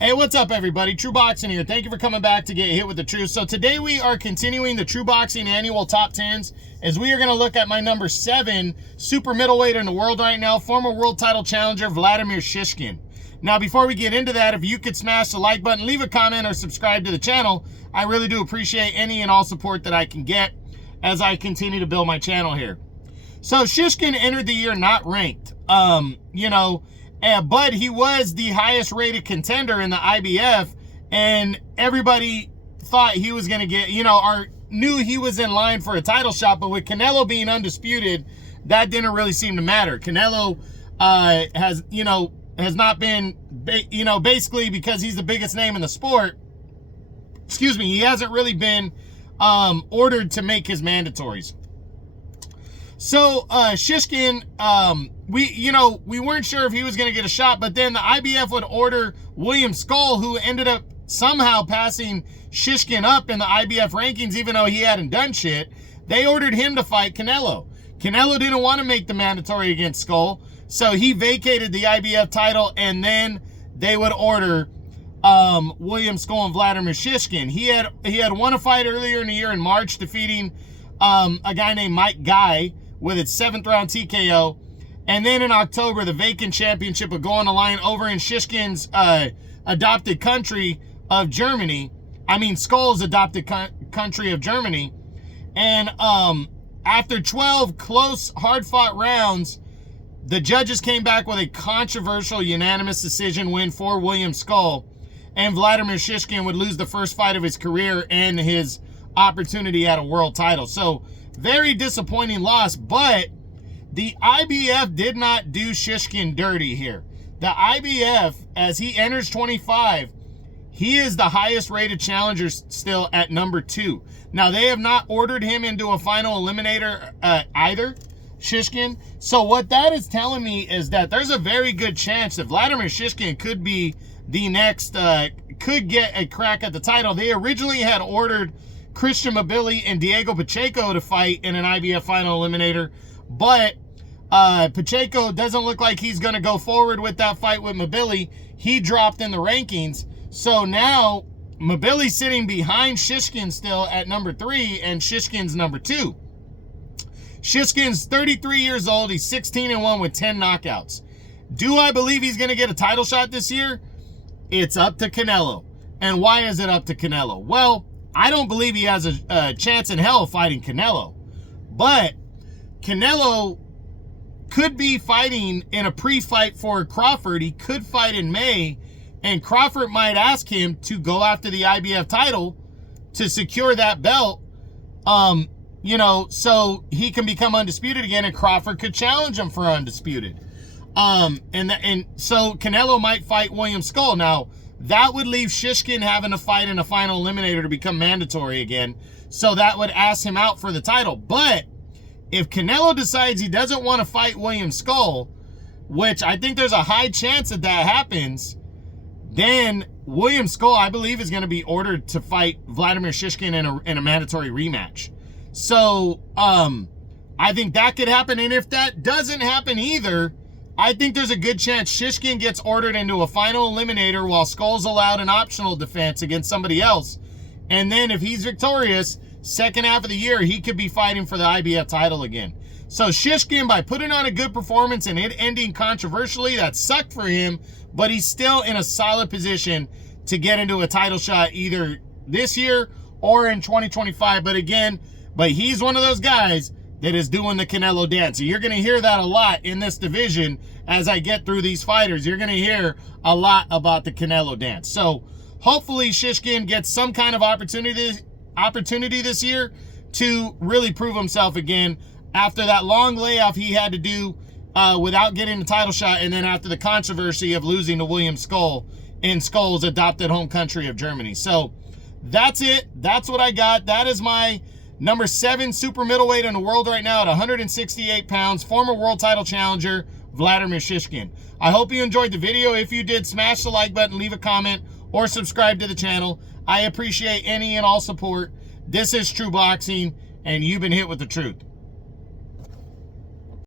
Hey, what's up, everybody? True Boxing here. Thank you for coming back to get hit with the truth. So today we are continuing the True Boxing annual top 10s as we are going to look at my number 7 super middleweight in the world right now, former world title challenger Vladimir Shishkin. Now, before we get into that, if you could smash the like button, leave a comment, or subscribe to the channel, I really do appreciate any and all support that I can get as I continue to build my channel here. So Shishkin entered the year not ranked, but he was the highest rated contender in the IBF, and everybody thought he was going to get, knew he was in line for a title shot. But with Canelo being undisputed, that didn't really seem to matter. Canelo has not been, basically because he's the biggest name in the sport, he hasn't really been ordered to make his mandatories. So Shishkin, we weren't sure if he was going to get a shot, but then the IBF would order William Skull, who ended up somehow passing Shishkin up in the IBF rankings, even though he hadn't done shit. They ordered him to fight Canelo. Canelo didn't want to make the mandatory against Skull, so he vacated the IBF title, and then they would order William Skull and Vladimir Shishkin. He had won a fight earlier in the year in March, defeating a guy named Mike Guy with its 7th round TKO. And then in October, the vacant championship would go on the line over in Shishkin's adopted country of Germany. Skull's adopted country of Germany. And after 12 close, hard-fought rounds, the judges came back with a controversial unanimous decision win for William Skull. And Vladimir Shishkin would lose the first fight of his career and his opportunity at a world title. So very disappointing loss, but the IBF did not do Shishkin dirty here. The IBF, as he enters 25, he is the highest rated challenger still at number 2. Now, they have not ordered him into a final eliminator either, Shishkin. So what that is telling me is that there's a very good chance that Vladimir Shishkin could be the next, could get a crack at the title. They originally had ordered Christian Mabili and Diego Pacheco to fight in an IBF final eliminator, but Pacheco doesn't look like he's going to go forward with that fight with Mabili. He dropped in the rankings, so now Mabili's sitting behind Shishkin still at number 3, and Shishkin's number 2. Shishkin's 33 years old. He's 16-1 with 10 knockouts. Do I believe he's going to get a title shot this year? It's up to Canelo. And why is it up to Canelo? Well, I don't believe he has a chance in hell of fighting Canelo. But Canelo could be fighting in a pre-fight for Crawford. He could fight in May, and Crawford might ask him to go after the IBF title to secure that belt, so he can become undisputed again, and Crawford could challenge him for undisputed. And so Canelo might fight William Skull. Now, that would leave Shishkin having to fight in a final eliminator to become mandatory again. So that would ask him out for the title. But if Canelo decides he doesn't want to fight William Skull, which I think there's a high chance that happens, then William Skull, I believe, is going to be ordered to fight Vladimir Shishkin in a mandatory rematch. So I think that could happen. And if that doesn't happen either, I think there's a good chance Shishkin gets ordered into a final eliminator while Skull's allowed an optional defense against somebody else. And then if he's victorious, second half of the year, he could be fighting for the IBF title again. So Shishkin, by putting on a good performance and it ending controversially, that sucked for him, but he's still in a solid position to get into a title shot either this year or in 2025. But he's one of those guys that is doing the Canelo dance. So you're going to hear that a lot in this division as I get through these fighters. You're going to hear a lot about the Canelo dance. So hopefully Shishkin gets some kind of opportunity this year to really prove himself again after that long layoff he had to do without getting the title shot, and then after the controversy of losing to William Skull in Skull's adopted home country of Germany. So that's it. That's what I got. That is my number 7 super middleweight in the world right now at 168 pounds, former world title challenger, Vladimir Shishkin. I hope you enjoyed the video. If you did, smash the like button, leave a comment, or subscribe to the channel. I appreciate any and all support. This is True Boxing, and you've been hit with the truth.